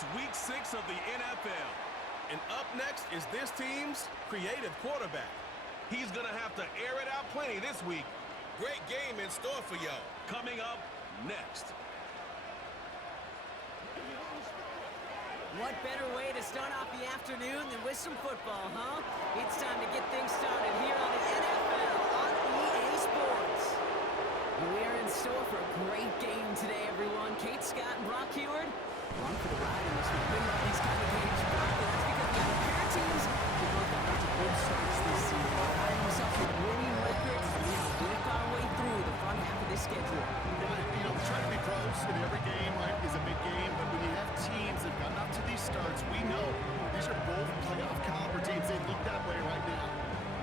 It's week 6 of the NFL. And up next is this team's creative quarterback. He's going to have to air it out plenty this week. Great game in store for y'all. Coming up next. What better way to start off the afternoon than with some football, huh? It's time to get things started here on the NFL on EA Sports. We're in store for a great game today, everyone. Kate Scott and Brock Heward, along for the ride in this one. We love these kind of games, Brock, and that's because we have pair teams who both got off to good starts this season. Finding themselves with winning records as we now work our way through the front half of this schedule. You know, we try to be pros, and every game, right, is a big game, but when you have teams that have gotten up to these starts, we know these are both playoff caliber teams. They look that way right now.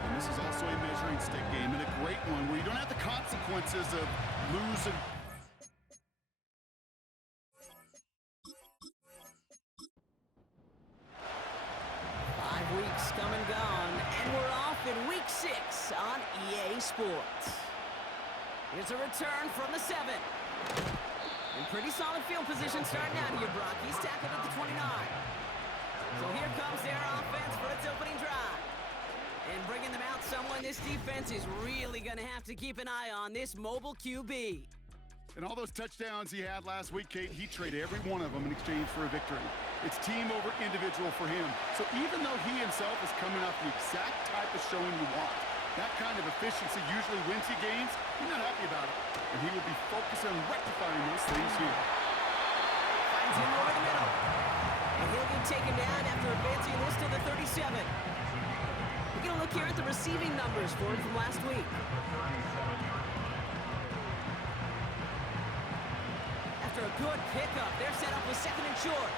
And this is also a measuring stick game, and a great one where you don't have the consequences of losing. 5 weeks come and gone, and we're off in week 6 on EA Sports. Here's a return from the 7. In pretty solid field position starting out here, Brock. He's tackled at the 29. So here comes their offense for its opening drive. And bringing them out someone this defense is really going to have to keep an eye on, this mobile QB. And all those touchdowns he had last week, Kate, he traded every one of them in exchange for a victory. It's team over individual for him. So even though he himself is coming off the exact type of showing you want, that kind of efficiency usually wins you games, he's not happy about it. And he will be focused on rectifying those things here. Finds him over the middle. And he'll get taken down after advancing this to the 37. We're going to look here at the receiving numbers for him from last week. After a good pickup, they're set up with 2nd and short.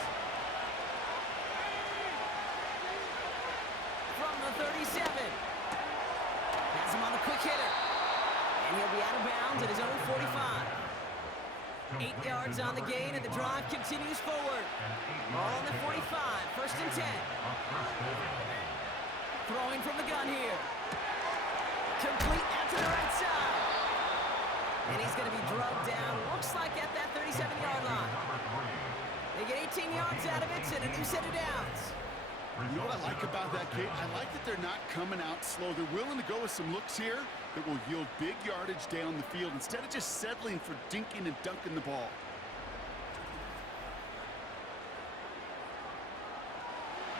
From the 37. Has him on the quick hitter. And he'll be out of bounds at his own 45. 8 yards on the gain, and the drive continues forward. Ball on the 45, 1st and 10. Throwing from the gun here. Complete out to the right side. And he's going to be drugged down, looks like at that 37-yard line. They get 18 yards out of it and a new set of downs. You know what I like about that, Kate? I like that they're not coming out slow. They're willing to go with some looks here that will yield big yardage down the field instead of just settling for dinking and dunking the ball.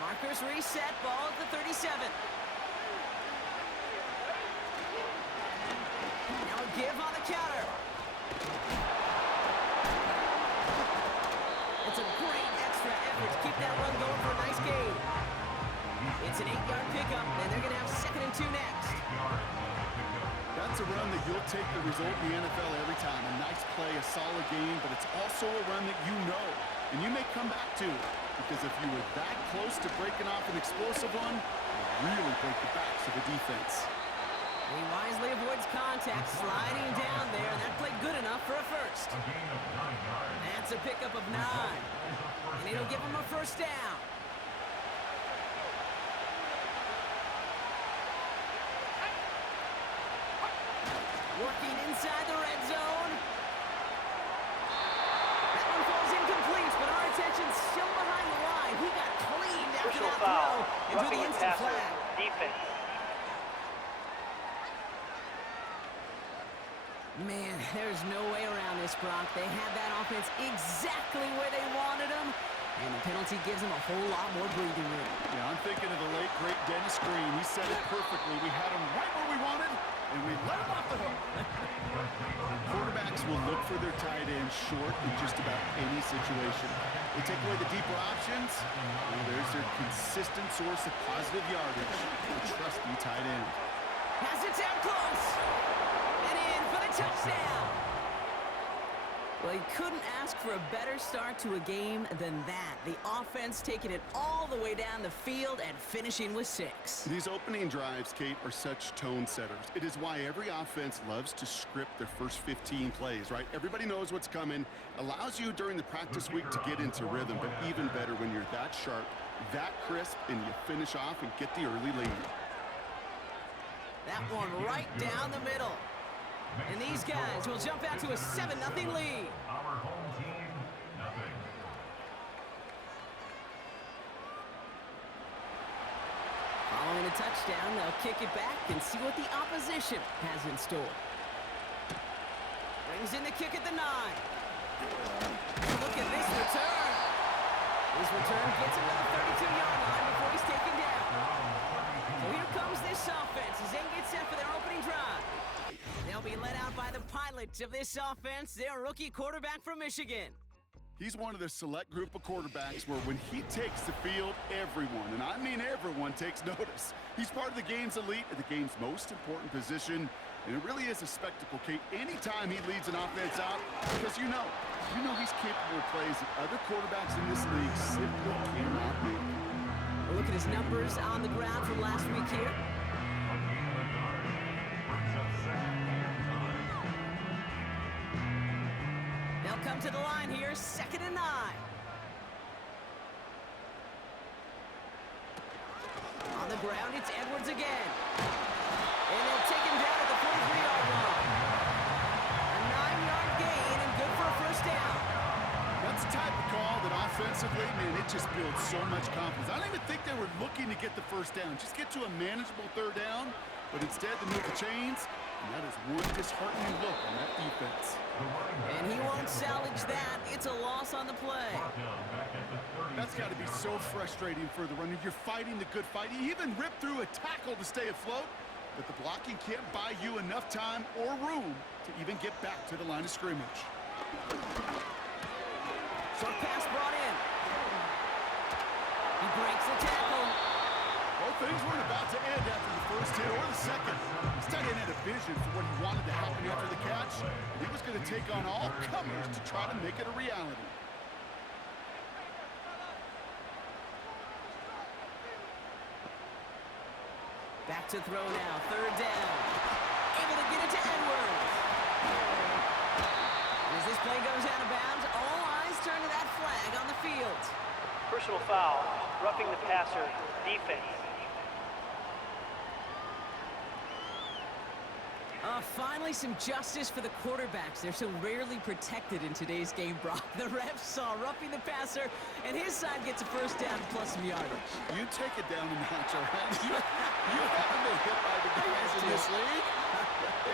Markers reset, ball at the 37. Now a give on the counter. It's a great extra effort to keep that run going for a nice gain. It's an 8-yard pickup, and they're going to have 2nd and 2 next. That's a run that you'll take the result in the NFL every time. A nice play, a solid game, but it's also a run that you know, and you may come back to it. Because if you were that close to breaking off an explosive one, it really break the backs of the defense. He wisely avoids contact, sliding down there, and that played good enough for a first. That's a pickup of 9. And it'll give him a 1st down. Working inside the red zone. That one falls incomplete, but our attention's still behind the line. He got cleaned after that throw into the instant flag. Defense. Man, there's no way around this, Brock. They had that offense exactly where they wanted them, and the penalty gives them a whole lot more breathing room. Yeah, I'm thinking of the late, great Dennis Green. He said it perfectly. We had him right where we wanted, and we let him off the hook. Quarterbacks will look for their tight end short in just about any situation. They take away the deeper options, well, there's their consistent source of positive yardage, the trusty tight end. Has it down close. And in for the touchdown. Well, he couldn't ask for a better start to a game than that. The offense taking it all the way down the field and finishing with 6. These opening drives, Kate, are such tone setters. It is why every offense loves to script their first 15 plays, right? Everybody knows what's coming. Allows you during the practice week to get into rhythm, but even better when you're that sharp, that crisp, and you finish off and get the early lead. That one right down the middle. And these guys will jump out to a 7-0 lead. Our home team, nothing. down, they'll kick it back and see what the opposition has in store. Brings in the kick at the 9. Look at this return. His return gets him to the 32-yard line before he's taken down. So here comes this offense as they get set for their opening drive. They'll be led out by the pilot of this offense, their rookie quarterback from Michigan. He's one of the select group of quarterbacks where when he takes the field, everyone, and I mean everyone, takes notice. He's part of the game's elite at the game's most important position, and it really is a spectacle, Kate, anytime he leads an offense out, because you know he's capable of plays that other quarterbacks in this league simply cannot make. Look at his numbers on the ground from last week here. They'll come to the line here, 2nd and 9. On the ground, it's Edwards again. And they'll take him down at the 43-yard line. A 9-yard gain and good for a first down. That's the type of call that offensively, man, it just builds so much confidence. I don't even think they were looking to get the first down. Just get to a manageable 3rd down, but instead they move the chains, and that is one disheartening look on that defense. And he won't salvage that. It's a loss on the play. That's got to be so frustrating for the runner. You're fighting the good fight. You even rip through a tackle to stay afloat, but the blocking can't buy you enough time or room to even get back to the line of scrimmage. Short pass brought in. He breaks the tackle. Well, things weren't about to end after the first hit or the second. This tight end had a vision for what he wanted to happen after the catch. He was going to take on all comers to try to make it a reality. Back to throw now, 3rd down. Able to get it to Edwards. As this play goes out of bounds, all eyes turn to that flag on the field. Personal foul, roughing the passer, defense. Finally, some justice for the quarterbacks. They're so rarely protected in today's game, Brock. The refs saw roughing the passer, and his side gets a first down plus some yardage. You take it down a notch, all right? You haven't been hit by the guys in this league,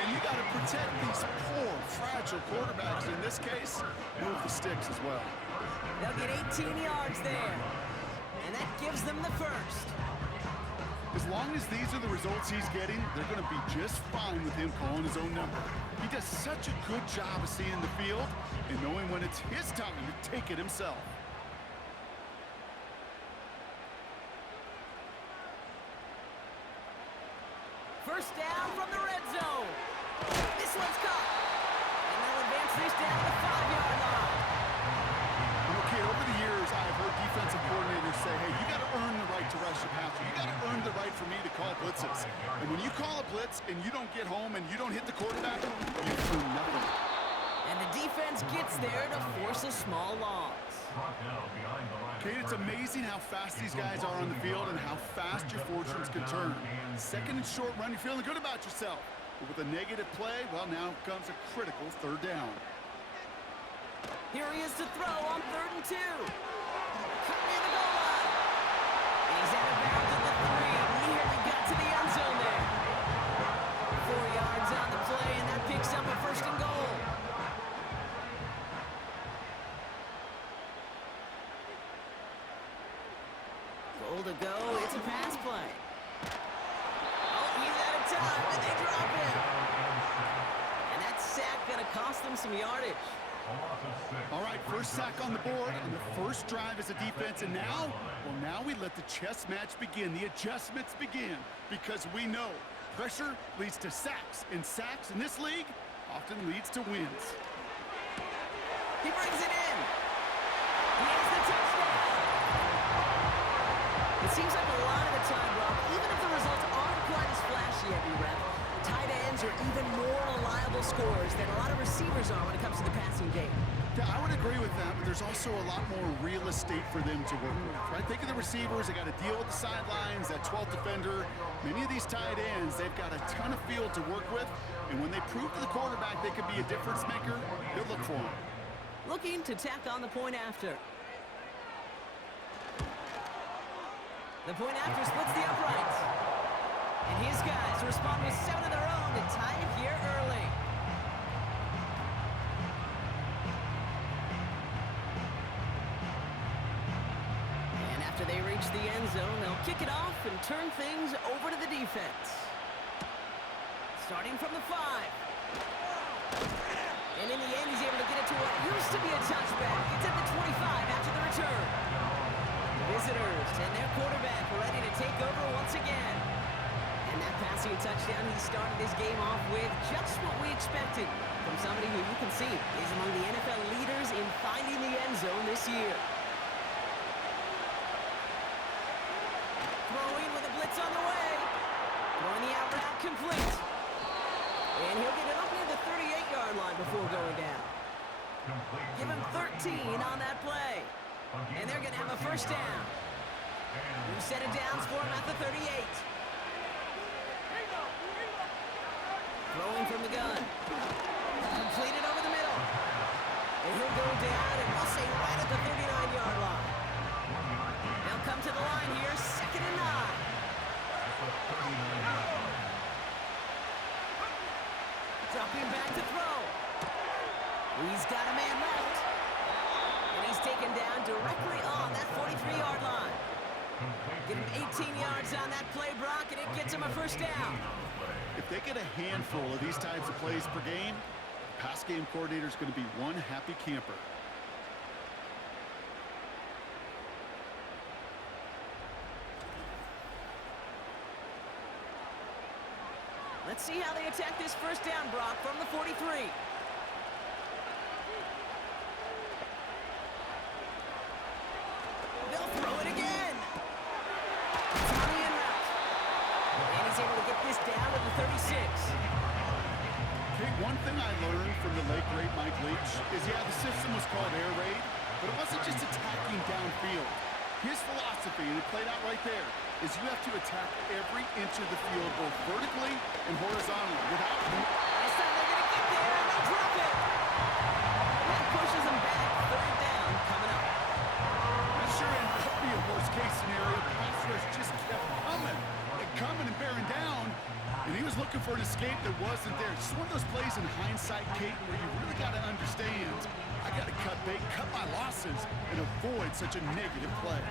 and you got to protect these poor, fragile quarterbacks. In this case, move the sticks as well. They'll get 18 yards there, and that gives them the first. As long as these are the results he's getting, they're going to be just fine with him calling his own number. He does such a good job of seeing the field and knowing when it's his time to take it himself. First down from the red zone. This one's caught. And they'll advance this down to the 5-yard line. Okay, over the years, I've heard defensive coordinators say, hey, you got to earn the right to rush the passer. You got to earn the right for me to call blitzes. And when you call a blitz and you don't get home and you don't hit the quarterback, you've earned nothing. And the defense gets there to force a small loss. Kate, it's amazing how fast these guys are on the field and how fast your fortunes can turn. 2nd and short run, you're feeling good about yourself. But with a negative play, well, now comes a critical 3rd down. Here he is to throw on 3rd and 2. Cut near the goal line. He's out of bounds at the 3. Nearly got to the end zone there. 4 yards on the play, and that picks up a 1st and goal. Goal to go. It's a pass play. Oh, he's out of time, and they drop him. And that sack going to cost them some yardage. All right, first sack on the board on the first drive as a defense, and now, well, now we let the chess match begin, the adjustments begin, because we know pressure leads to sacks, and sacks in this league often leads to wins. He brings it in. He has the touchdown. It seems like a lot of the time, Rob, even if the results aren't quite as flashy every rep, tight ends are even more reliable scorers than a lot of receivers are when it comes to the passing game. Yeah, I would agree with that, but there's also a lot more real estate for them to work with, right? Think of the receivers. They got to deal with the sidelines, that 12th defender. Many of these tight ends, they've got a ton of field to work with, and when they prove to the quarterback they could be a difference maker, they'll look for him. Looking to tack on the point after. The point after splits the uprights. And his guys respond with 7 of their own to tie it here early. And after they reach the end zone, they'll kick it off and turn things over to the defense. Starting from the 5. And in the end, he's able to get it to what used to be a touchback. It's at the 25 after the return. The visitors and their quarterback ready to take over once again. And that passing touchdown he started his game off with just what we expected from somebody who you can see is among the NFL leaders in finding the end zone this year. Throwing with a blitz on the way. Throwing the out route complete. And he'll get it up near the 38-yard line before going down. Give him 13 on that play. And they're going to have a first down. New set of downs for him at the 38. Throwing from the gun. Completed over the middle. And he'll go down and we'll say right at the 39-yard line. They'll come to the line here, 2nd and 9. Dropping back to throw. He's got a man left. And he's taken down directly on that 43-yard line. Get him 18 yards on that play, Brock, and it gets him a first down. If they get a handful of these types of plays per game, pass game coordinator is going to be one happy camper. Let's see how they attack this first down, Brock, from the 43. They'll throw it again. It's on the in route. And he's able to get this down to the 36. Okay, one thing I learned from the late great Mike Leach is, yeah, the system was called air raid, but it wasn't just attacking downfield. His philosophy, and it played out right there, is you have to attack every inch of the field, both vertically and horizontally. Without This time they're going to get there, and they'll drop it. And that pushes them back. 3rd down coming up. that sure ended up being a worst-case scenario. The pass rush just kept coming and bearing down, and he was looking for an escape that wasn't there. Just one of those plays in hindsight, Kate, where you really got to understand, I got to cut bait, cut my losses, and avoid such a negative play.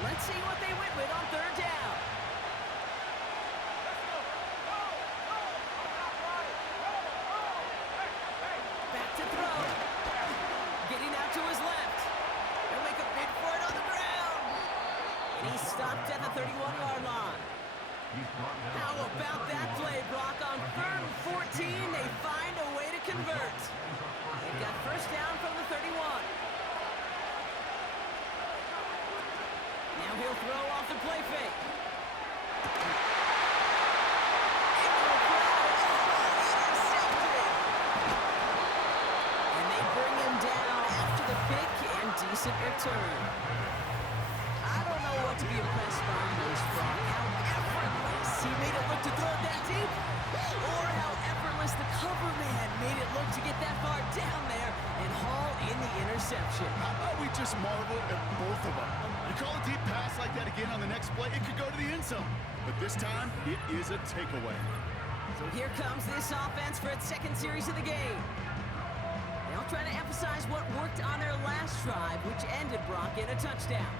Let's see what they went with on 3rd down. Back to throw. Getting out to his left. He'll make a bid for it on the ground. And he's stopped at the 31-yard line. How about that play, Brock? On 3rd and 14, they find a way to convert. They've got first down from the 31. Now he'll throw off the play fake. Intercepted. And they bring him down after the pick and decent return. I don't know what to be impressed by in this, Brock. How effortless he made it look to throw it that deep, or how effortless the cover man made it look to get that far down there and haul in the interception. How about we just marvel at both of them? You call a deep pass like that again on the next play, it could go to the end zone. But this time, it is a takeaway. So here comes this offense for its 2nd series of the game. They'll try to emphasize what worked on their last drive, which ended, Brock, in a touchdown.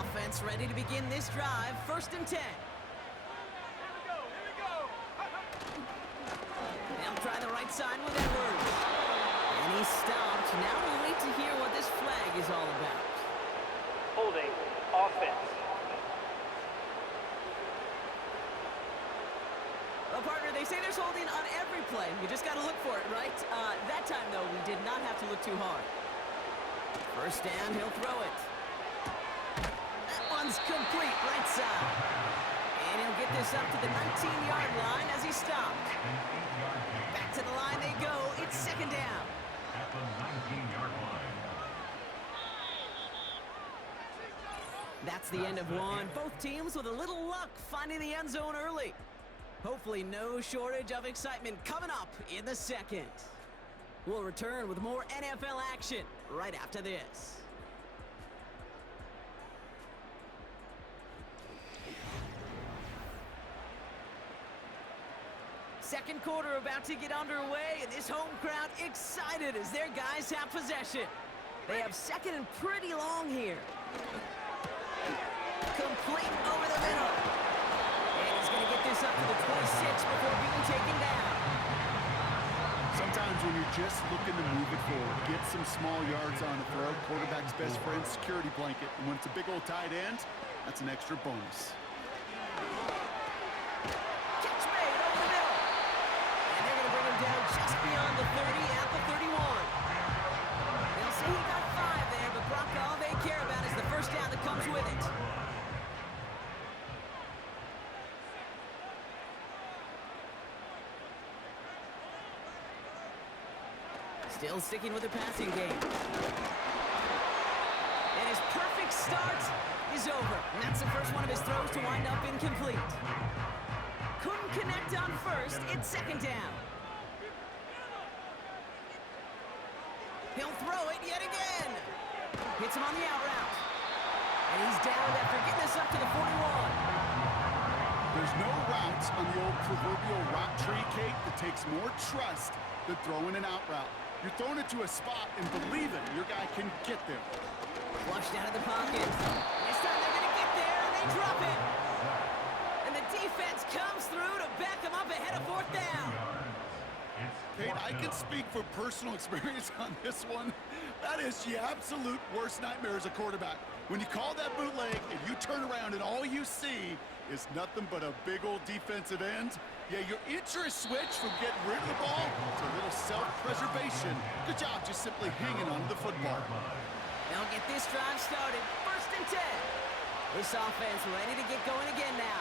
Offense ready to begin this drive, 1st and 10. They'll try the right side with Edwards. And he's stopped. Now we wait to hear what this flag is all about. Holding. Offense. Well, partner, they say there's holding on every play. You just got to look for it, right? That time, though, we did not have to look too hard. First down, he'll throw it. That one's complete, right side. And he'll get this up to the 19-yard line as he stopped. Back to the line they go. It's 2nd down. At the 19-yard line. That's the end of one. Both teams with a little luck finding the end zone early. Hopefully no shortage of excitement coming up in the 2nd. We'll return with more NFL action right after this. second quarter about to get underway, and this home crowd excited as their guys have possession. They have second and pretty long here. Complete over the middle. And he's going to get this up to the 26 before being taken down. Sometimes when you're just looking to move it forward, get some small yards on the throw, quarterback's best friend, security blanket. And when it's a big old tight end, that's an extra bonus. Catch made over the middle. And they're going to bring him down just beyond the 30 at the 31. They'll say he got 5 there, but Brock, all they care about is the first down that comes with it. Still sticking with the passing game. And his perfect start is over. And that's the first one of his throws to wind up incomplete. Couldn't connect on first. It's second down. He'll throw it yet again. Hits him on the out route. And he's down after getting this up to the 41. There's no routes on the old proverbial route tree, Kate, that takes more trust than throwing an out route. You're throwing it to a spot and believing your guy can get there. Flushed out of the pocket. This time they're going to get there, and they drop it. And the defense comes through to back them up ahead of fourth down. Kate, I can speak from personal experience on this one. That is the absolute worst nightmare as a quarterback. When you call that bootleg and you turn around and all you see is nothing but a big old defensive end, yeah, your interest switch from getting rid of the ball to a little self-preservation. Good job just simply hanging on to the football. They'll get this drive started. First and 10. This offense ready to get going again now.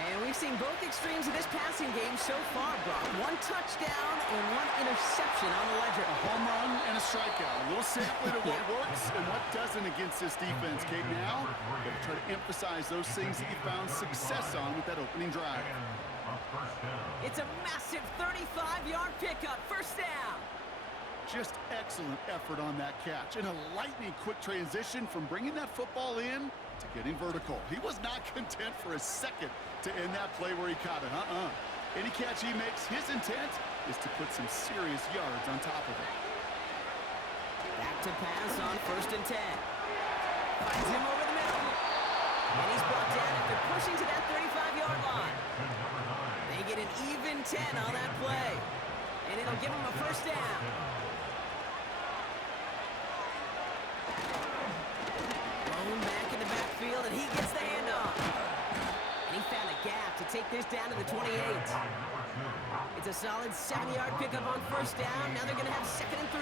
And we've seen both extremes of this passing game so far, Brock. 1 touchdown and 1 interception on the ledger. A home run and a strikeout. A little sampling of what works and what doesn't against this defense, Kate. Now, you're going to try to emphasize those things that you found success on with that opening drive. It's a massive 35-yard pickup. First down. Just excellent effort on that catch. And a lightning quick transition from bringing that football in to getting vertical. He was not content for a second to end that play where he caught it. Any catch he makes, his intent is to put some serious yards on top of it. Back to pass on first and 10. Finds him over the middle. And he's brought down after pushing to that 35-yard line. They get an even 10 on that play. And it'll give him a first down. Blown back in the backfield, and he gets the handoff. And he found a gap to take this down to the 28. It's a solid 7-yard pickup on first down. Now they're going to have second and 3.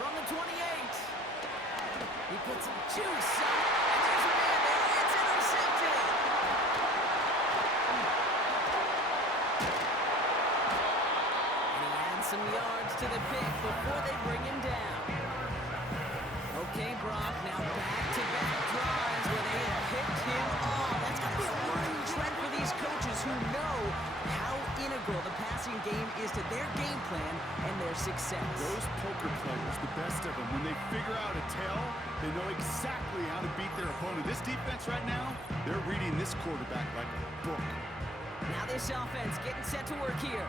From the 28. He puts some juice on it, and there's a man there. It's intercepted. And he adds some yards to the pick before they bring him down. Okay, Brock, now back-to-back drives where they have picked him off. That's got to be a worrying trend for these coaches who know how integral the passing game is to their game plan and their success. Those poker players, the best of them, when they figure out a tell, they know exactly how to beat their opponent. This defense right now, they're reading this quarterback like a book. Now this offense getting set to work here.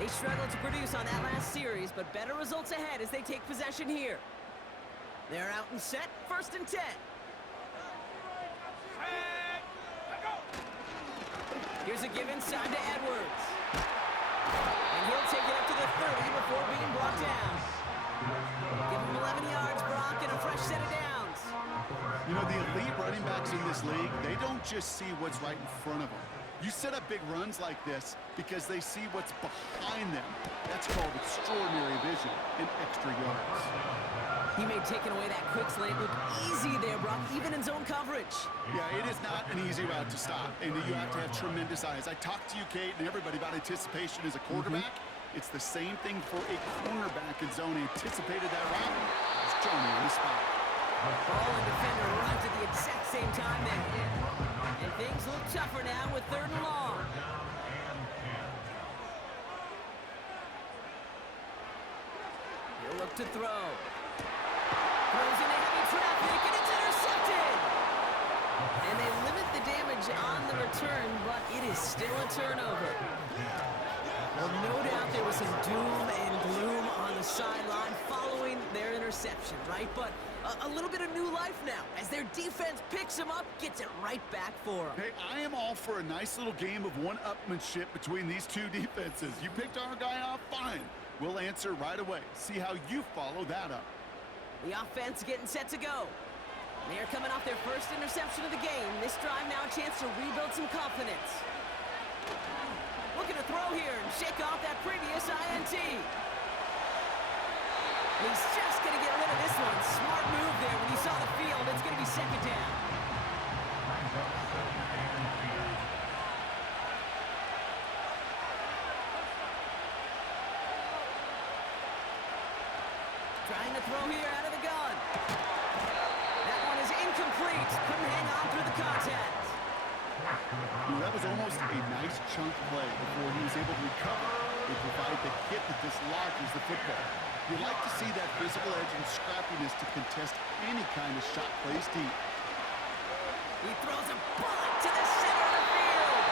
They struggled to produce on that last series, but better results ahead as they take possession here. They're out and set, first and 10. Here's a give inside to Edwards. And he'll take it up to the 30 before being brought down. Give him 11 yards, Brock, and a fresh set of downs. You know, the elite running backs in this league, they don't just see what's right in front of them. You set up big runs like this because they see what's behind them. That's called extraordinary vision and extra yards. He may have taken away that quick slant. Look easy there, Brock, even in zone coverage. Yeah, it is not an easy route to stop, and you have to have tremendous eyes. I talked to you, Kate, and everybody about anticipation as a quarterback. It's the same thing for a cornerback in zone. Anticipated that route. It's Johnny on the spot. Ball and defender arrived at the exact same time there. And things look tougher now with third and long. He'll look to throw. Throws into heavy traffic, and it's intercepted. And they limit the damage on the return, but it is still a turnover. Well, no doubt there was some doom and gloom on the sideline following their interception, right? But a little bit of new life now as their defense picks them up, gets it right back for them. Hey, I am all for a nice little game of one-upmanship between these two defenses. You picked our guy off, fine. We'll answer right away. See how you follow that up. The offense getting set to go. They're coming off their first interception of the game. This drive now a chance to rebuild some confidence. Looking to throw here and shake off that previous INT. He's just going to get rid of this one. Smart move there when you saw the field. It's going to be second down. Trying to throw here out of the gun. That one is incomplete. Couldn't hang on through the contact. That was almost a nice chunk play before he was able to recover and provide the hit that dislodges the football. You like to see that physical edge and scrappiness to contest any kind of shot plays deep. He throws a bullet to the center of the field.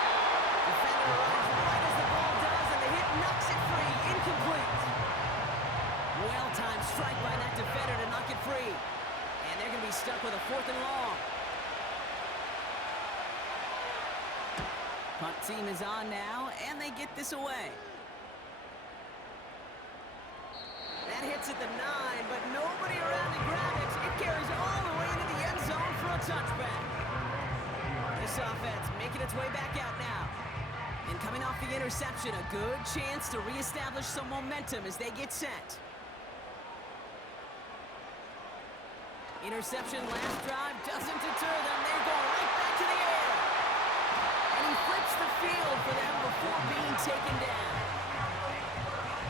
Defender arrives right as the ball does, and the hit knocks it free. Incomplete. Well-timed strike by that defender to knock it free. And they're going to be stuck with a 4th and long. Punt team is on now, and they get this away. That hits at the 9, but nobody around to grab it. It carries all the way into the end zone for a touchback. This offense making its way back out now. And coming off the interception, a good chance to reestablish some momentum as they get set. Interception last drive doesn't deter them. They're going right back to the air. And he flips the field for them before being taken down.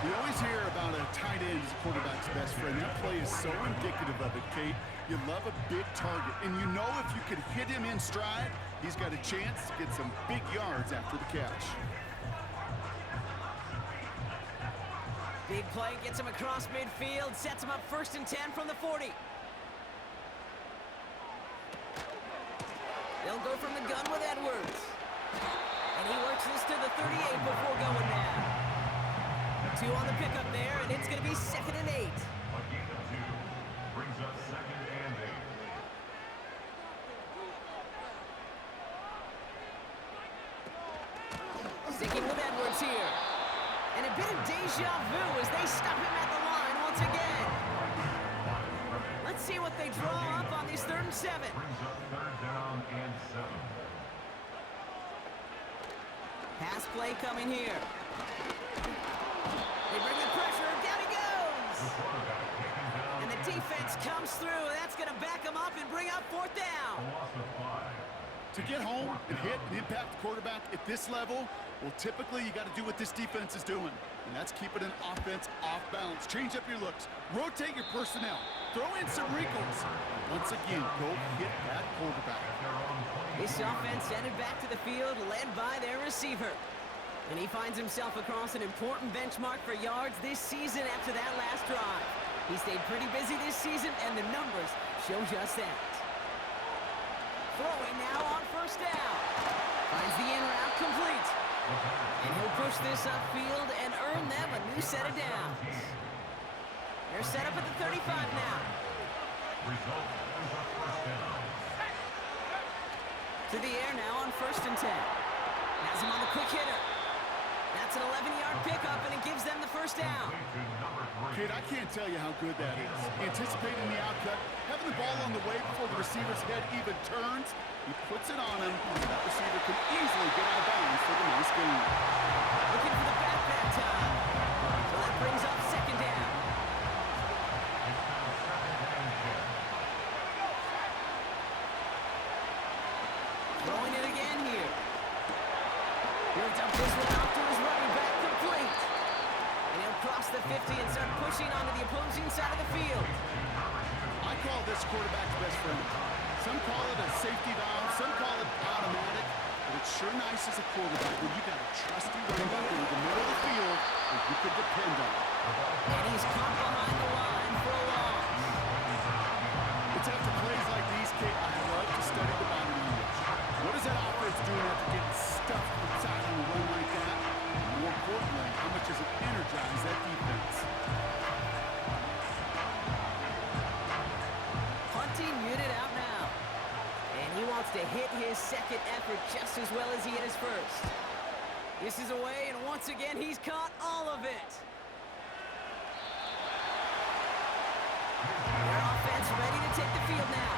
We always hear about a tight end as a quarterback's best friend. That play is so indicative of it, Kate. You love a big target, and you know if you could hit him in stride, he's got a chance to get some big yards after the catch. Big play gets him across midfield, sets him up 1st and 10 from the 40. They'll go from the gun with Edwards. And he works this to the 38 before going down. 2 on the pickup there, and it's going to be 2nd and 8. A gain of 2 brings up 2nd and 8. Sticking with Edwards here. And a bit of deja vu as they stop him at the line once again. Let's see what they draw up on these 3rd and 7. Brings up 3rd down and 7. Pass play coming here. They bring the pressure. Down he goes. And the defense comes through. That's going to back them up and bring up 4th down. A loss of 5. To get home and hit and impact the quarterback at this level, well, typically you got to do what this defense is doing, and that's keeping an offense off balance. Change up your looks. Rotate your personnel. Throw in some wrinkles. Once again, go hit that quarterback. This offense headed back to the field, led by their receiver. And he finds himself across an important benchmark for yards this season after that last drive. He stayed pretty busy this season, and the numbers show just that. Throwing now on 1st down. Finds the in route complete. And he'll push this upfield and earn them a new set of downs. They're set up at the 35 now. Result is a 1st down. To the air now on 1st and 10. Has him on the quick hitter. That's an 11-yard pickup, and it gives them the 1st down. Kid, I can't tell you how good that is. Anticipating the outcut, having the ball on the way before the receiver's head even turns, he puts it on him, so that receiver can easily get out of bounds for the nice gain. Looking for the back that time. So that brings up 2nd down. Throwing it again here. He'll dump this one off to his running back, complete. And he'll cross the 50 and start pushing onto the opposing side of the field. I call this quarterback's best friend. Some call it a safety valve, some call it automatic, but it's sure nice as a quarterback when you got a trusty running back in the middle of the field that you can depend on. And he's caught behind the line for a loss. It's after plays like these, Kate, I love to study the body unit. second effort just as well as he hit his first. This is away, and once again, he's caught all of it. Their offense ready to take the field now.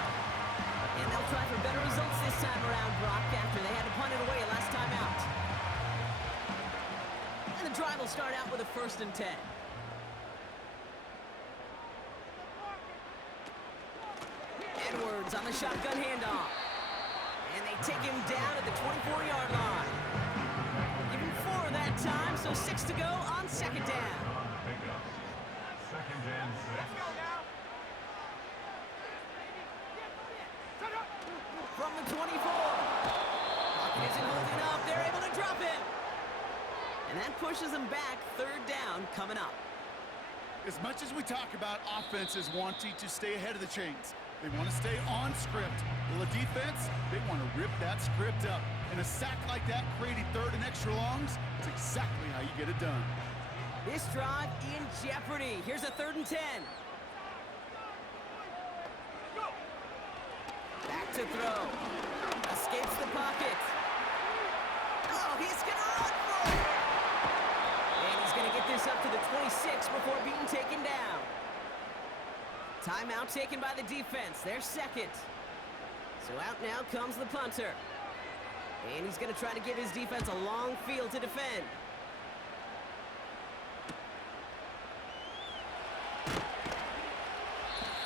And they'll try for better results this time around, Brock, after they had to punt it away last time out. And the drive will start out with a 1st and 10. Edwards on the shotgun handoff. And they take him down at the 24-yard line. Give him 4 that time, so 6 to go on 2nd down. Second and 6. Let's go now. From the 24. Pocket isn't holding up. They're able to drop him. And that pushes them back. 3rd down coming up. As much as we talk about offenses wanting to stay ahead of the chains, they want to stay on script. Well, the defense, they want to rip that script up. And a sack like that, creating 3rd and extra longs, it's exactly how you get it done. This drive in jeopardy. Here's a 3rd and 10. Back to throw. Escapes the pocket. Oh, he's going to run for it. And he's going to get this up to the 26 before being taken down. Timeout taken by the defense. Their 2nd. So out now comes the punter. And he's going to try to give his defense a long field to defend.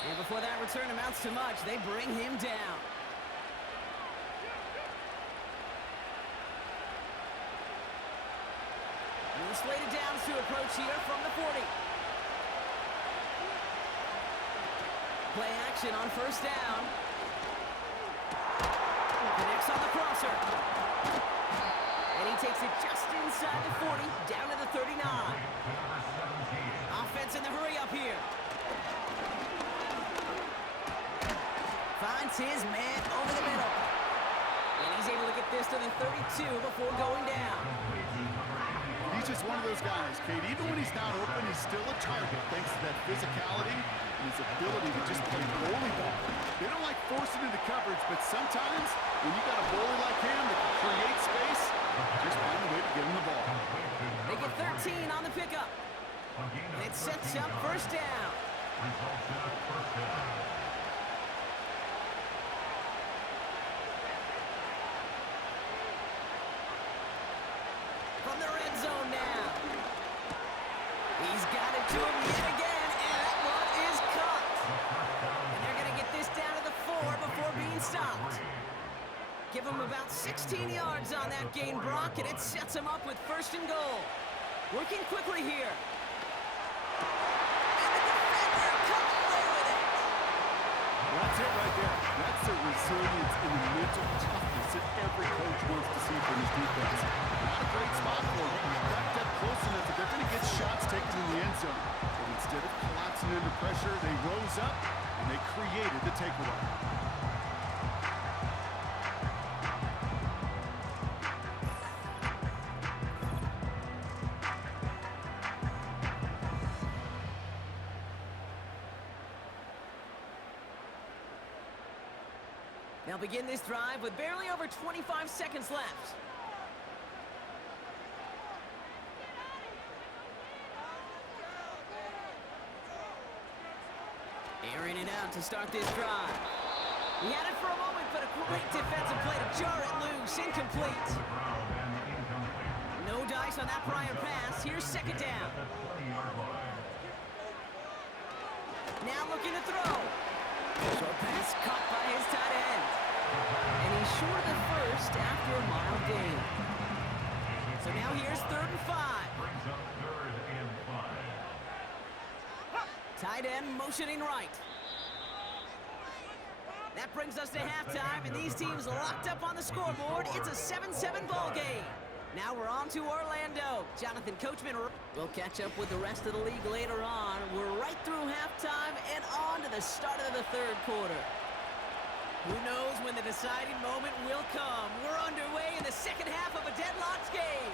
And before that return amounts to much, they bring him down. New slated downs to approach here from the 40. Play action on 1st down. Connects on the crosser. And he takes it just inside the 40, down to the 39. Offense in the hurry up here. Finds his man over the middle. And he's able to get this to the 32 before going down. He's just one of those guys, Kate. Even when he's not open, he's still a target thanks to that physicality and his ability to just play goalie ball. They don't like forcing into coverage, but sometimes when you got a goalie like him that can create space, just find a way to get him the ball. They get 13 on the pickup. And it sets up 1st down. Results in a 1st down. From the red zone now. He's got it to him yet again, and that one is caught. And they're going to get this down to the 4 before being stopped. Give him about 16 yards on that gain, Brock, and it sets him up with 1st and goal. Working quickly here. And the defender comes away with it. That's it right there. That's the resilience and the mental toughness that every coach wants to see from his defense. Not a great spot for him. Backed up close enough that they're going to get shots taken in the end zone. But instead of collapsing under pressure, they rose up and they created the takeaway. They'll begin this drive with barely over 25 seconds left. Airing it out to start this drive. He had it for a moment, but a great defensive play to jar it loose. Incomplete. No dice on that prior pass. Here's 2nd down. Now looking to throw. Short pass caught by his tight end. And he's short of the 1st after a mild gain. So now here's 3rd and 5. Brings up 3rd and 5. Tight end motioning right. That brings us to halftime, and these teams locked up on the scoreboard. It's a 7-7 ball game. Now we're on to Orlando. Jonathan Coachman will catch up with the rest of the league later on. We're right through halftime and on to the start of the 3rd quarter. Who knows when the deciding moment will come? We're underway in the 2nd half of a deadlocked game.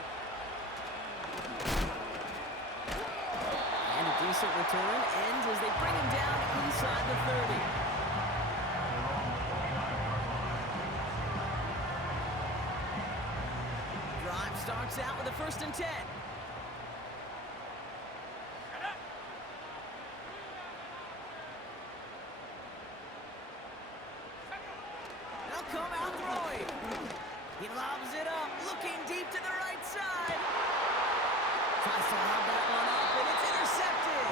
And a decent return ends as they bring him down inside the 30. works out with a 1st and 10. They'll come out throwing. He lobs it up, looking deep to the right side. Tries to lob that one up, and it's intercepted.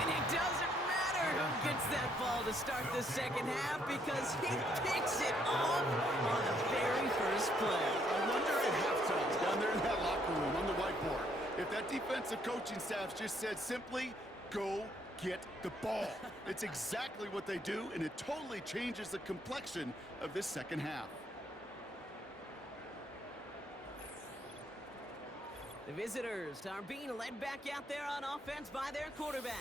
And it doesn't matter who gets that ball to start the second half because he picks it off on the very first play. I wonder at halftime, down there in that locker room on the whiteboard, if that defensive coaching staff just said simply, go get the ball. It's exactly what they do, and it totally changes the complexion of this second half. The visitors are being led back out there on offense by their quarterback.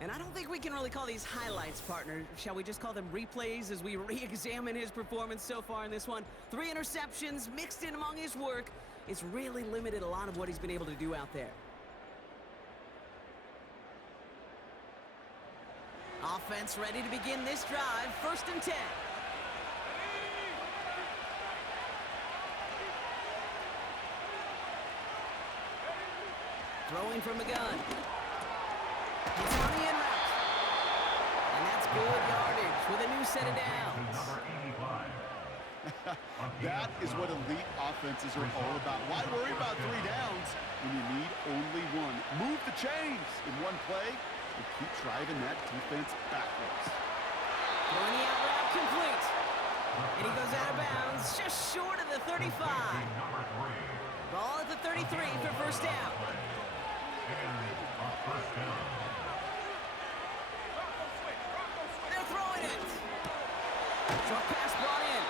And I don't think we can really call these highlights, partner. Shall we just call them replays as we re-examine his performance so far in this one? 3 interceptions mixed in among his work. It's really limited a lot of what he's been able to do out there. Offense ready to begin this drive. 1st and 10. Throwing from the gun. It's on the in route. And that's good yardage with a new set of downs. That is what elite offenses are all about. Why worry about 3 downs when you need only 1? Move the chains in one play and keep driving that defense backwards. Throwing the out route complete. And he goes out of bounds just short of the 35. Ball at the 33 for 1st down. They're throwing it. Short pass brought in.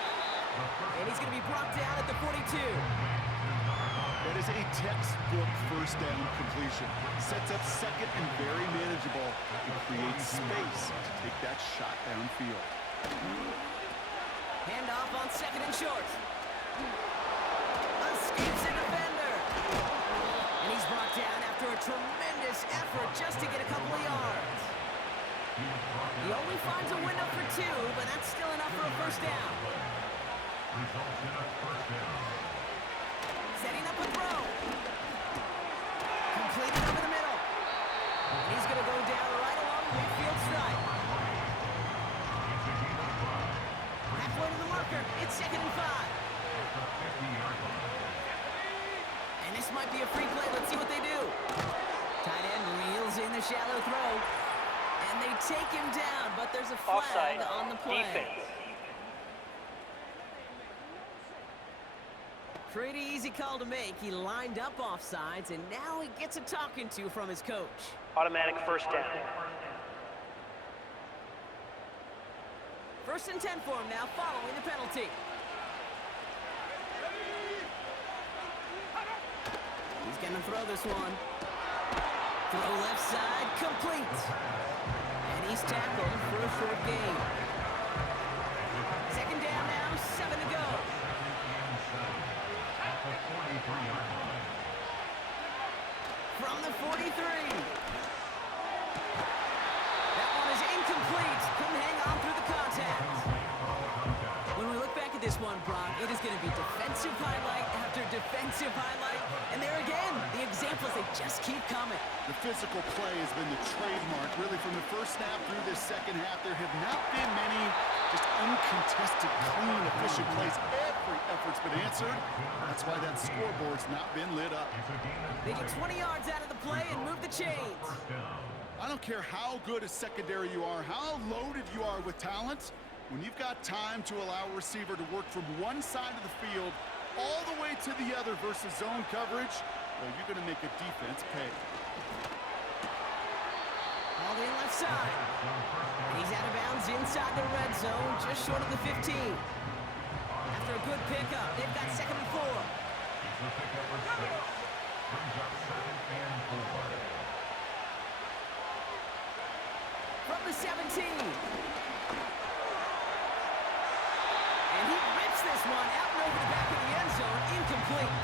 And he's going to be brought down at the 42. That is a textbook 1st down completion. Sets up 2nd and very manageable and creates space to take that shot downfield. Handoff on 2nd and short. Escapes a defender. And he's brought down after a tremendous effort just to get a couple of yards. He only finds a window for 2, but that's still enough for a 1st down. Setting up a throw. Completed over the middle. And he's going to go down right along the midfield stripe. Halfway to the marker. It's 2nd and 5. And this might be a free play. Let's see what they do. Tight end reels in the shallow throw. And they take him down, but there's a flag Offside. on the play. Defense. Pretty easy call to make. He lined up offsides, and now he gets a talking to from his coach. Automatic 1st down. 1st and 10 for him now, following the penalty. He's going to throw this one. Throw left side, complete. And he's tackled for a short gain. 2nd down now, 7 to go. From the 43. That one is incomplete. Couldn't hang on through the contact. When we look back at this one, Brock, it is going to be defensive highlight after defensive highlight. And there again, the examples, they just keep coming. The physical play has been the trademark. Really, from the 1st snap through this 2nd half, there have not been many just uncontested, clean, efficient plays. Every effort's been answered. That's why that scoreboard's not been lit up. They get 20 yards out of the play and move the chains. I don't care how good a secondary you are, how loaded you are with talent. When you've got time to allow a receiver to work from one side of the field all the way to the other versus zone coverage, well, you're going to make a defense pay. All in left side. And he's out of bounds inside the red zone, just short of the 15. After a good pickup, they've got 2nd and 4. From the 17. And he rips this one out and over the back of the end zone, incomplete.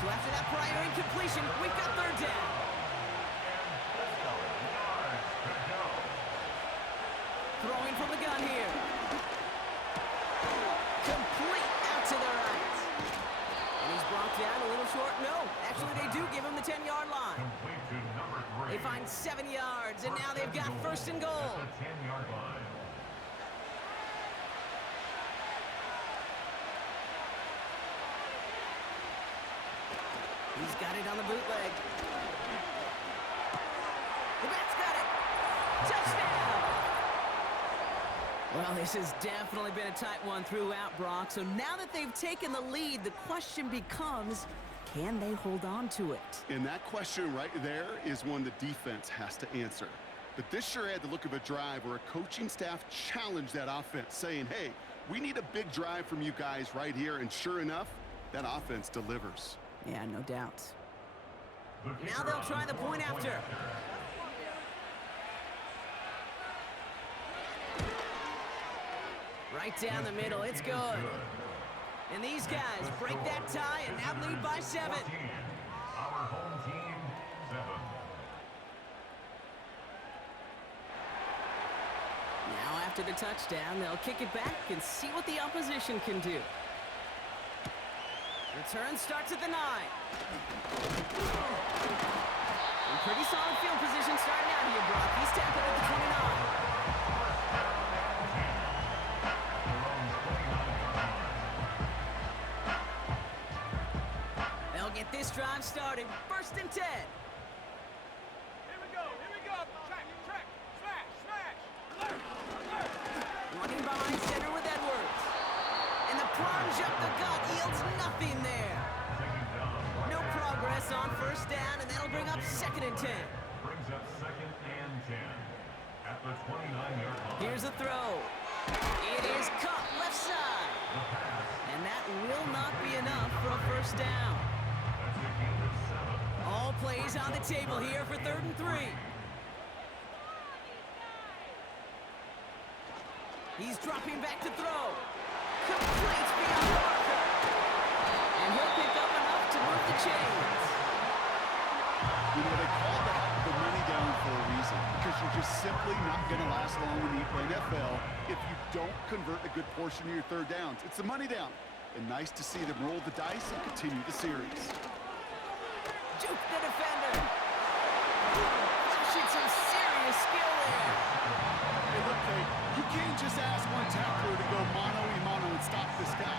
So after that prior incompletion, we've got 3rd down. Throwing from the gun here. Complete out to the right. find 7 yards, and now they've got first and goal. At the 10-yard line. He's got it on the bootleg. The bat's got it. Touchdown! Well, this has definitely been a tight one throughout, Brock. So now that they've taken the lead, the question becomes, can they hold on to it? And that question right there is one the defense has to answer. But this sure had the look of a drive where a coaching staff challenged that offense, saying, hey, we need a big drive from you guys right here. And sure enough, that offense delivers. Yeah, no doubt. Now they'll try the point after. Right down the middle, it's good. And these guys break that tie and now lead by 7. Our home team, 7. Now after the touchdown, they'll kick it back and see what the opposition can do. Return starts at the 9. And pretty solid field position starting out here, Brock. He's tackled at the 29. They'll get this drive started. First and 10. Here we go, track, smash, Running behind center with Edwards. And the plunge up the gut yields nothing there. No progress on first down, and that'll bring up second and 10. Brings up second and 10. At the 29-yard line. Here's a throw. It is caught left side. The pass. And that will not be enough for a first down. That's a gain of 7. All plays on the table here for 3rd and 3. He's dropping back to throw. Complete beyond the marker. And he'll pick up enough to move the chains. You know, they call that the money down for a reason, because you're just simply not going to last long in the NFL if you don't convert a good portion of your third downs. It's the money down. And nice to see them roll the dice and continue the series. Juke the defender. Flashing some serious skill there. Hey, look, Kate, you can't just ask one tackler to go mano-a-mano and stop this guy.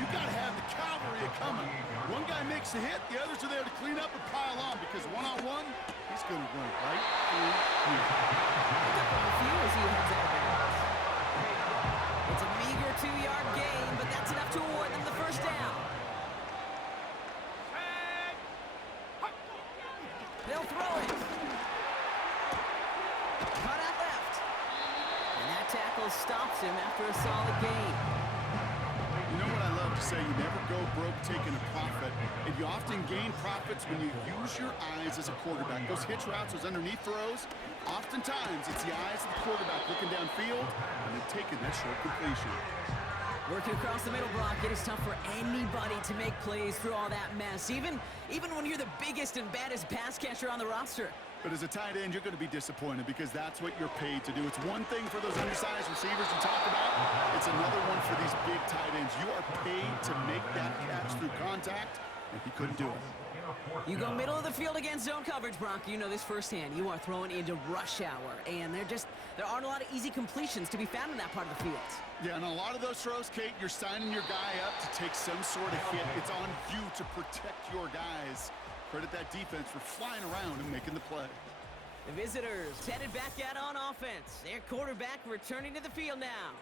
You got to have the cavalry coming. One guy makes a hit, the others are there to clean up and pile on, because one-on-one, he's going to run right through you. A few as he heads out of bounds. It's a meager 2-yard gain, but that's enough to award them the first down. They'll throw it. Cut out left. And that tackle stops him after a solid gain. You know what I love to say? You never go broke taking a profit, and you often gain profits when you use your eyes as a quarterback. Those hitch routes, those underneath throws, oftentimes it's the eyes of the quarterback looking downfield and then taking that short completion. Working across the middle, Brock, it is tough for anybody to make plays through all that mess, even when you're the biggest and baddest pass catcher on the roster. But as a tight end, you're going to be disappointed because that's what you're paid to do. It's one thing for those undersized receivers you talk about. It's another one for these big tight ends. You are paid to make that catch through contact, and he couldn't do it. You go middle of the field against zone coverage, Brock. You know this firsthand. You are throwing into rush hour, and there aren't a lot of easy completions to be found in that part of the field. Yeah, and a lot of those throws, Kate, you're signing your guy up to take some sort of hit. It's on you to protect your guys. Credit that defense for flying around and making the play. The visitors headed back out on offense. Their quarterback returning to the field now.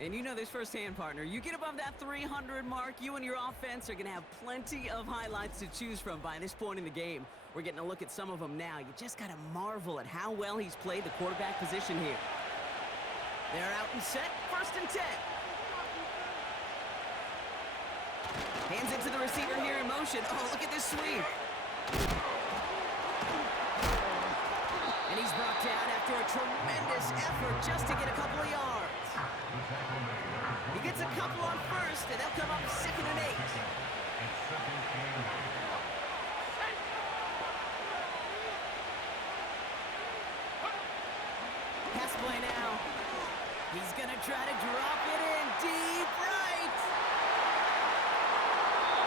And you know this firsthand, partner. You get above that 300 mark, you and your offense are going to have plenty of highlights to choose from by this point in the game. We're getting a look at some of them now. You just got to marvel at how well he's played the quarterback position here. They're out and set. First and 10. Hands it to the receiver here in motion. Oh, look at this sweep. And he's brought down after a tremendous effort just to get a couple of yards. He gets a couple on first, and they'll come up 2nd and 8. Pass play now. He's going to try to drop it in deep right.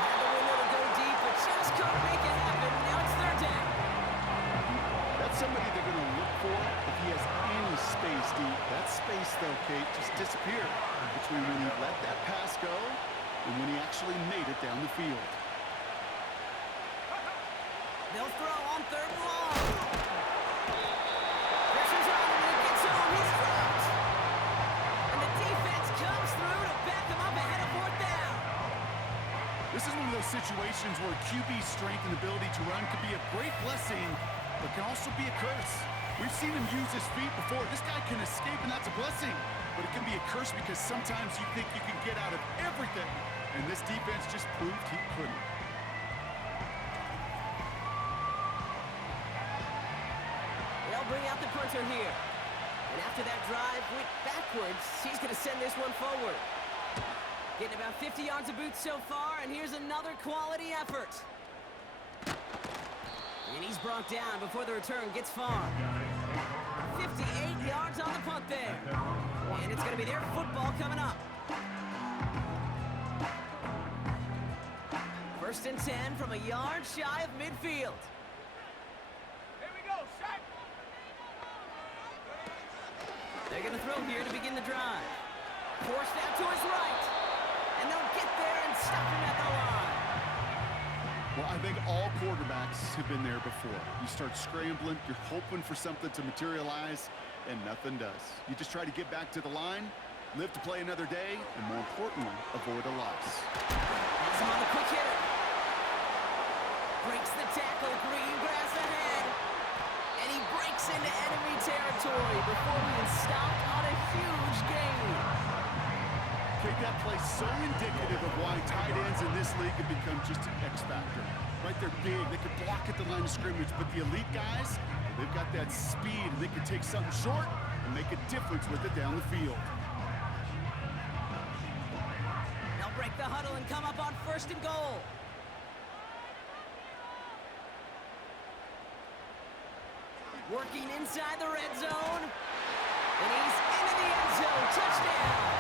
Had the window to go deep, but just couldn't make it happen. Now it's 3rd down. That's disappear between when he let that pass go and when he actually made it down the field. They'll throw on 3rd and long. Pressure's on him, and he gets home. He's dropped. And the defense comes through to back him up ahead of 4th down. This is one of those situations where QB's strength and ability to run could be a great blessing, but can also be a curse. We've seen him use his feet before. This guy can escape, and that's a blessing. But it can be a curse because sometimes you think you can get out of everything, and this defense just proved he couldn't. They'll bring out the punter here. And after that drive went backwards, he's going to send this one forward. Getting about 50 yards of boots so far, and here's another quality effort. And he's brought down before the return gets far. 58 yards on the punt there. And it's going to be their football coming up. 1st and 10 from a yard shy of midfield. Here we go, Shaq. They're going to throw here to begin the drive. Forced out to his right. And they'll get there and stop him at the line. Well, I think all quarterbacks have been there before. You start scrambling, you're hoping for something to materialize, and nothing does. You just try to get back to the line, live to play another day, and more importantly, avoid a loss. Has him on the quick hitter. Breaks the tackle, green grass ahead. And he breaks into enemy territory before being stopped on a huge gain. Okay, that play so indicative of why tight ends in this league have become just an X factor. Right, they're big, they can block at the line of scrimmage, but the elite guys, they've got that speed, and they can take something short and make a difference with it down the field. They'll break the huddle and come up on 1st and goal. Working inside the red zone. And he's into the end zone. Touchdown!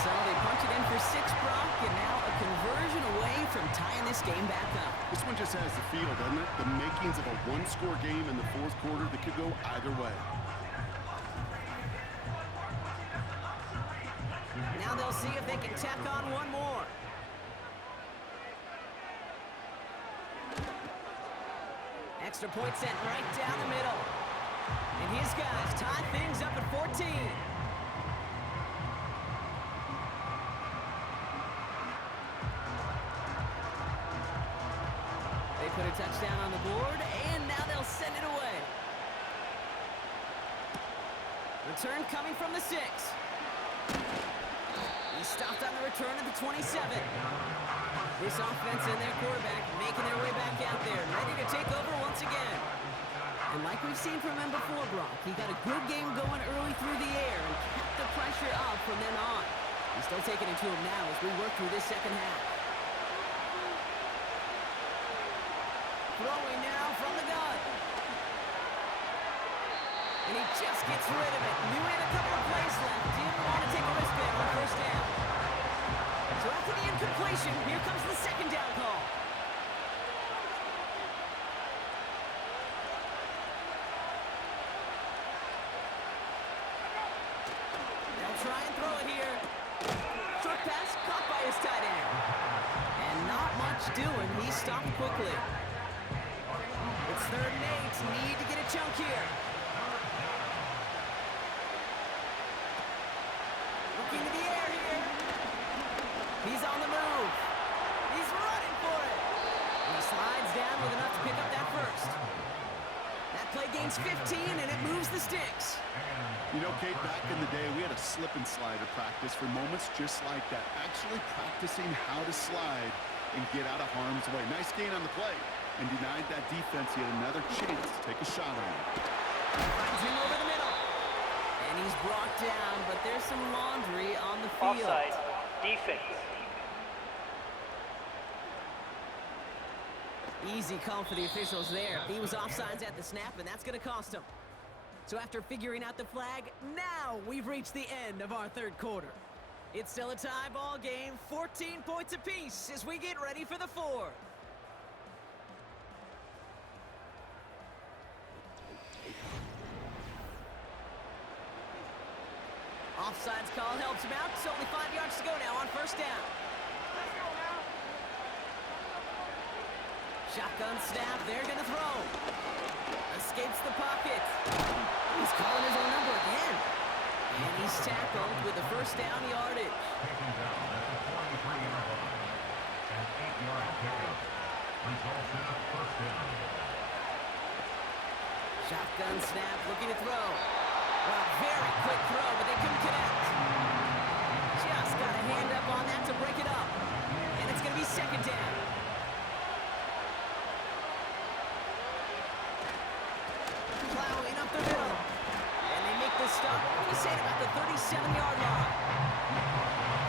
So they punch it in for 6, Brock, and now a conversion away from tying this game back up. This one just has the feel, doesn't it? The makings of a one-score game in the 4th quarter that could go either way. Now they'll see if they can tack on one more. Extra point sent right down the middle. And his guys tie things up at 14. They put a touchdown on the board, and now they'll send it away. Return coming from the 6. He stopped on the return at the 27. This offense and their quarterback making their way back out there, ready to take over once again. And like we've seen from him before, Brock, he got a good game going early through the air and kept the pressure up from then on. He's still taking it to him now as we work through this 2nd half. Throwing now from the gun. And he just gets rid of it. Knew he had a couple of plays left. Didn't want to take a risk there on 1st down. So after the incompletion, here comes the 2nd down call. They'll try and throw it here. Short pass caught by his tight end. And not much doing. He stopped quickly. It's 3rd and 8. Need to get a chunk here. Looking to the air here. He's on the move. He's running for it. And he slides down with enough to pick up that 1st. That play gains 15, and it moves the sticks. You know, Kate, back in the day, we had a slip and slide at practice for moments just like that. Actually practicing how to slide and get out of harm's way. Nice gain on the play. And denied that defense yet another chance to take a shot on him. Finds him over the middle. And he's brought down, but there's some laundry on the field. Offside. Defense. Easy call for the officials there. He was offsides at the snap, and that's going to cost him. So after figuring out the flag, now we've reached the end of our 3rd quarter. It's still a tie ball game, 14 points apiece as we get ready for the 4th. Offsides call helps him out. It's only 5 yards to go now on first down. Let's go now. Shotgun snap. They're going to throw. Escapes the pocket. He's calling his own number again. And he's tackled with the first down yardage. Taken down at the 23-yard line. An 8-yard pickup. Results in a first down. Shotgun snap, looking to throw. Well, very quick throw, but they couldn't connect. Just got a hand up on that to break it up. And it's going to be second down. Plowing up the middle. And they make the stop, we say about the 37-yard line.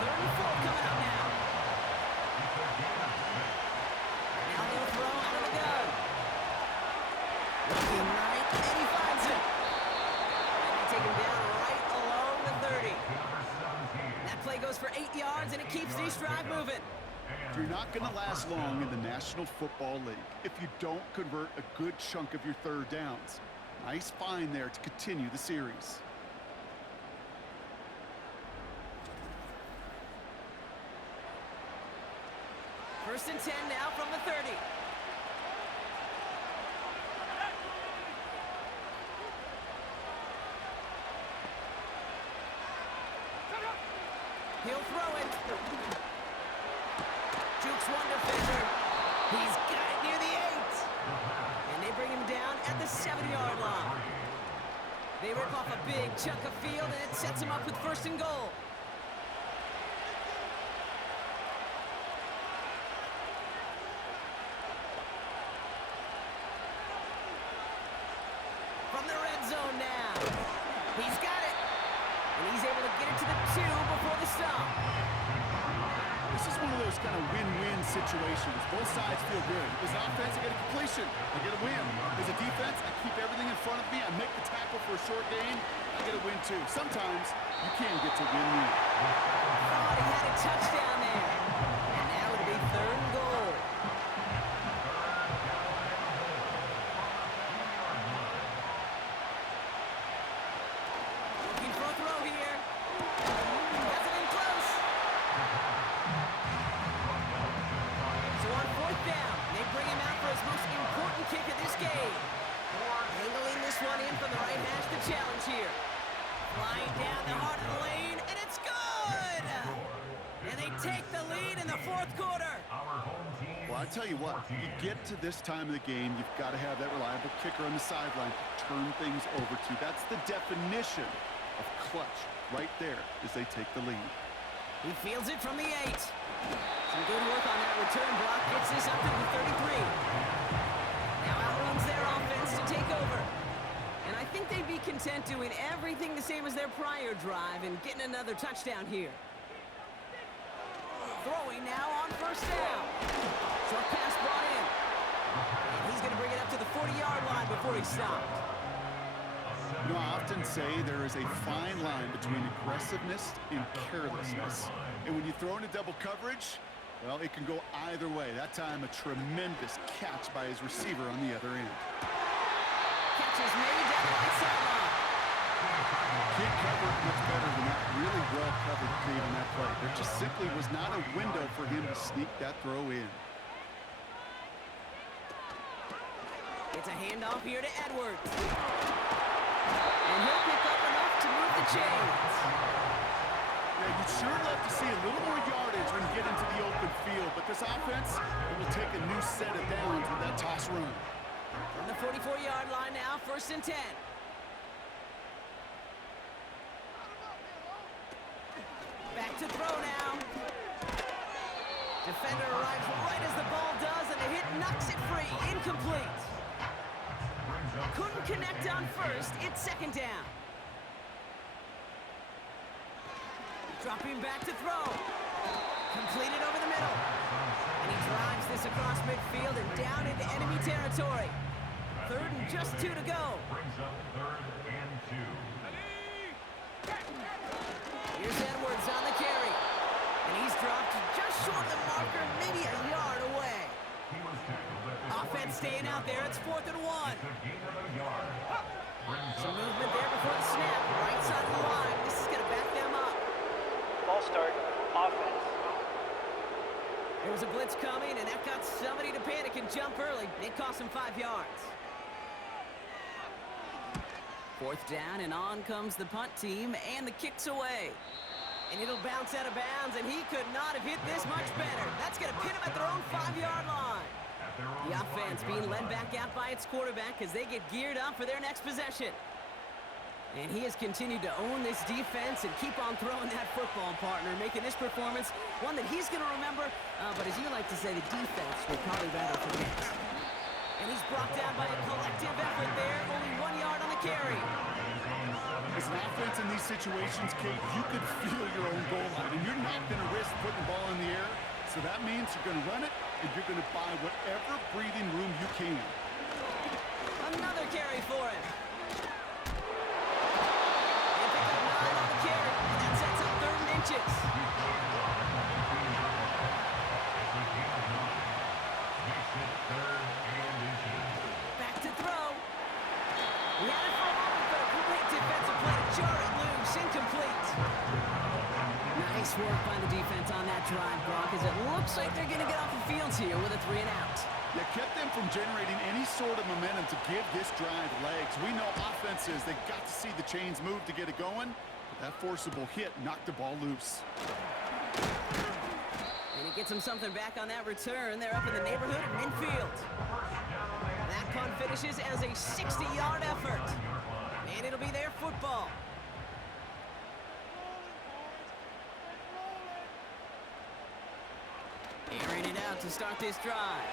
3rd and 4 coming up now. Now they'll throw out of the gun. Looking right, and he finds it. And they take him down right along the 30. That play goes for 8 yards, and it keeps this drive moving. You're not going to last long in the National Football League if you don't convert a good chunk of your third downs. Nice find there to continue the series. First and 10 now from the 30. He'll throw it. Jukes one defender. He's got it near the 8. And they bring him down at the 7-yard line. They rip off a big chunk of field, and it sets him up with first and goal. From the red zone now. He's got it. And he's able to get it to the 2 before the stop. This is one of those kind of win-win situations. Both sides feel good. As an offense, I get a completion. I get a win. As a defense, I keep everything in front of me. I make the tackle for a short gain. I get a win, too. Sometimes you can get to win-win. Thought he had a touchdown there. And now it'll be 3rd and goal. Looking for a throw here. Has it in close. So on 4th down, they bring him out for his most important kick of this game. Angling this one in from the right hash, the challenge here. Flying down the heart of the lane, and it's good! And they take the lead in the 4th quarter. Well, I tell you what, you get to this time of the game, you've got to have that reliable kicker on the sideline to turn things over to. That's the definition of clutch right there as they take the lead. He fields it from the 8. Some good work on that return block. Gets this up to the 33. Now outruns their offense to take over. And I think they'd be content doing everything the same as their prior drive and getting another touchdown here. Throwing now on first down. Short pass brought in. And he's going to bring it up to the 40-yard line before he stopped. You know, I often say there is a fine line between aggressiveness and carelessness. And when you throw into double coverage, well, it can go either way. That time, a tremendous catch by his receiver on the other end. Catch is made down the right sideline. Can't cover it much better than that. Really well covered clean on that play. There just simply was not a window for him to sneak that throw in. It's a handoff here to Edwards. And he'll pick up enough to move the chains. Yeah, you'd sure love to see a little more yardage when you get into the open field, but this offense will take a new set of downs with that toss run. From the 44-yard line now, 1st and 10. Back to throw now. Defender arrives right as the ball does, and the hit knocks it free. Incomplete. Couldn't connect on first. It's 2nd down. Dropping back to throw. Completed over the middle. And he drives this across midfield and down into enemy territory. 3rd and just 2 to go. Brings up 3rd and 2. Here's Edwards on the carry. And he's dropped just short of the marker, maybe a yard away. He was tackled at the Offense staying out there. It's 4th and 1. the gain of a yard. Brings Some up movement there before the snap. Right side of the line. This is going to back them up. false start offense. There was a blitz coming, and that got somebody to panic and jump early. It cost him 5 yards. 4th down, and on comes the punt team, and the kick's away. And it'll bounce out of bounds, and he could not have hit this much better. That's going to pin him at their own 5-yard line. The offense being led back out by its quarterback as they get geared up for their next possession. And he has continued to own this defense and keep on throwing that football, partner, making this performance one that he's going to remember. But as you like to say, the defense will probably rather forget. And he's brought down by a collective effort there, only 1 yard on the carry. As an offense in these situations, Kate, you could feel your own goal line, and you're not going to risk putting the ball in the air. So that means you're going to run it, and you're going to buy whatever breathing room you can. Another carry for him. They pick up 9 on the carry, and that sets up 3rd and inches. Back to throw. He had it for a moment, but a great defensive play to jar it loose, incomplete. Nice work by the defense on that drive, Brock, as it looks like they're going to get off the field here with a 3-and-out. You kept them from generating any sort of momentum to give this drive legs. We know offenses, they got to see the chains move to get it going, but that forcible hit knocked the ball loose. And he gets him something back on that return. They're up in the neighborhood of midfield. That punt finishes as a 60-yard effort. And it'll be their football. Airing it out to start this drive.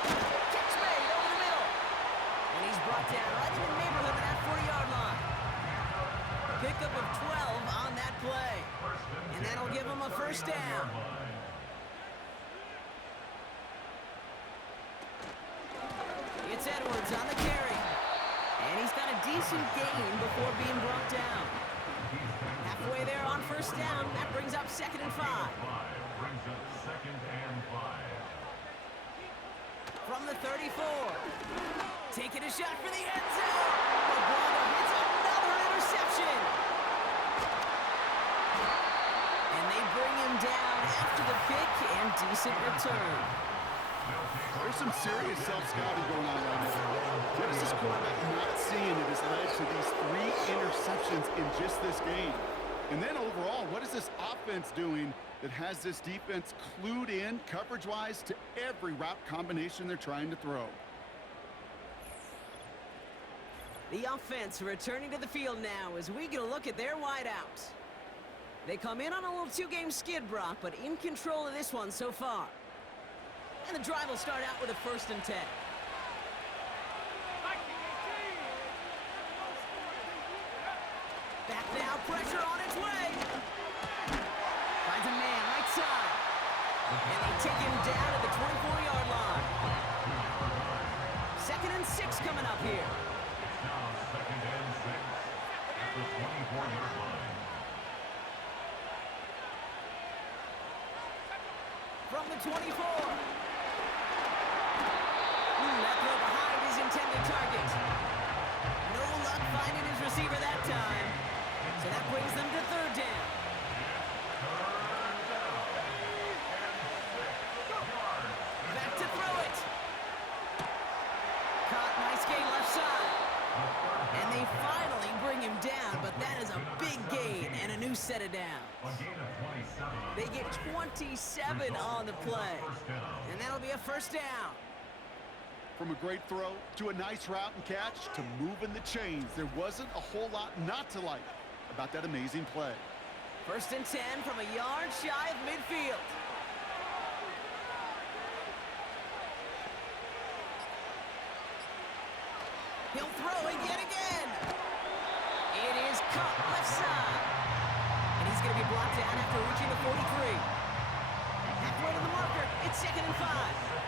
Catch made over the middle. And he's brought down right in the neighborhood of that 40-yard line. Pickup of 12 on that play. And that'll give him a 1st down. It's Edwards on the carry. And he's got a decent gain before being brought down. Halfway there on 1st down. That brings up 2nd and 5. From the 34. Taking a shot for the end zone. LeBron hits another interception. And they bring him down after the pick and decent return. There's some serious self-scouting going on right now. What is this quarterback not seeing that has led to these 3 interceptions in just this game? And then overall, what is this offense doing that has this defense clued in coverage-wise to every route combination they're trying to throw? The offense returning to the field now as we get a look at their wideouts. They come in on a little 2-game skid, Brock, but in control of this one so far. And the drive will start out with a 1st and 10. Back now, pressure on its way. Finds a man right side. And they take him down at the 24-yard line. 2nd and 6 coming up here. It's now 2nd and 6 at the 24-yard line. From the 24. That throw behind his intended target. No luck finding his receiver that time. So that brings them to 3rd down. Back to throw it. Caught, nice gain left side. And they finally bring him down, but that is a big gain and a new set of downs. They get 27 on the play. And that'll be a 1st down. From a great throw to a nice route and catch to moving the chains, there wasn't a whole lot not to like about that amazing play. 1st and 10 from a yard shy of midfield. He'll throw it yet again. It is caught left side. And he's going to be brought down after reaching the 43. Halfway to the marker, it's 2nd and 5.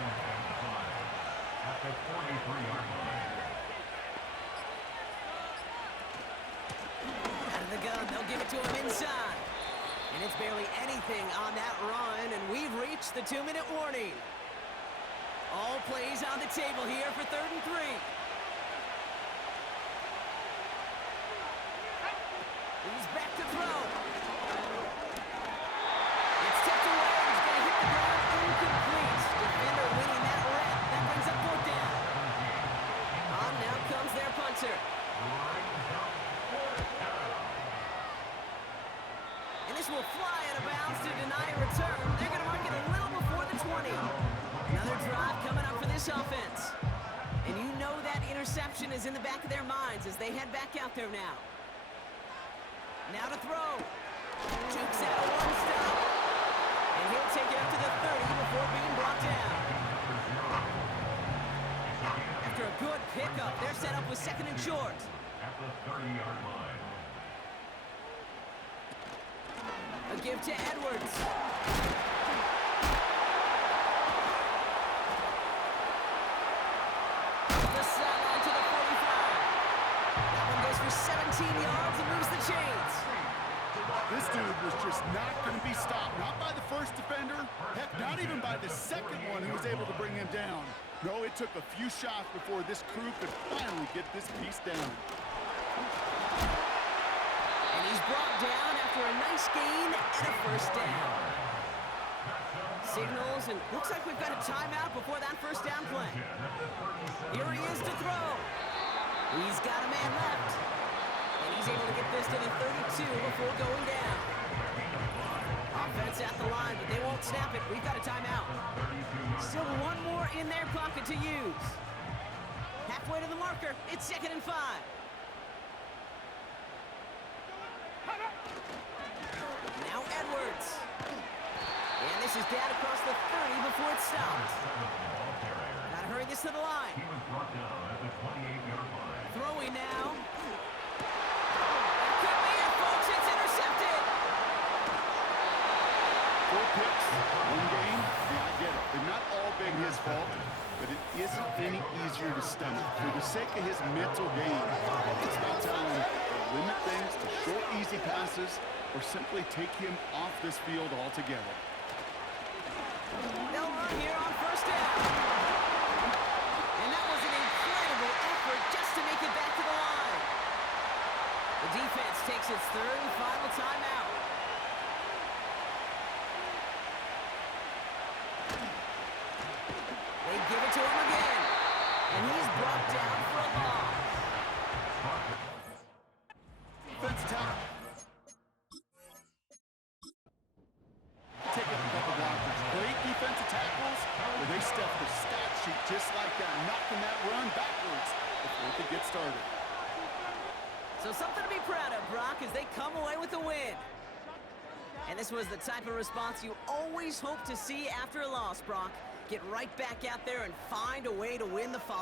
At the 43-yard line. Out of the gun, they'll give it to him inside. And it's barely anything on that run, and we've reached the 2-minute warning. All plays on the table here for 3rd and 3. He's back to throw. interception is in the back of their minds as they head back out there now. Now to throw. Jukes out a one-stop. And he'll take it up to the 30 before being brought down. After a good pickup, they're set up with second and short. At the 30-yard line. A give to Edwards. The sideline to the 45. That one goes for 17 yards and moves the chains. This dude was just not going to be stopped. Not by the first defender. Heck, not even by the second one who was able to bring him down. No, it took a few shots before this crew could finally get this piece down. And he's brought down after a nice gain and a first down. Signals, and looks like we've got a timeout before that first down play. Here he is to throw. He's got a man left. And he's able to get this to the 32 before going down. Offense at the line, but they won't snap it. We've got a timeout. Still one more in their pocket to use. Halfway to the marker, it's 2nd and 5. Now Edwards. And this is down across the 30 before it stopped. Gotta hurry this to the line. He was brought down at the 28-yard line. Throwing now. That could be it, folks. It's intercepted. 4 picks, 1 game. Yeah, I get it. They've not all been his fault, but it isn't any easier to stomach. For the sake of his mental game, it's about time to limit things to short, easy passes or simply take him off this field altogether. They'll run here on first down. And that was an incredible effort just to make it back to the line. The defense takes its 3rd and final timeout. They give it to him again. And he's brought down for a loss. Defense tackle. Take up a couple blockers. Great defensive tackles where they step the stat sheet just like that, knocking that run backwards before it could get started. So something to be proud of, Brock, as they come away with a win. And this was the type of response you always hope to see after a loss, Brock. Get right back out there and find a way to win the following.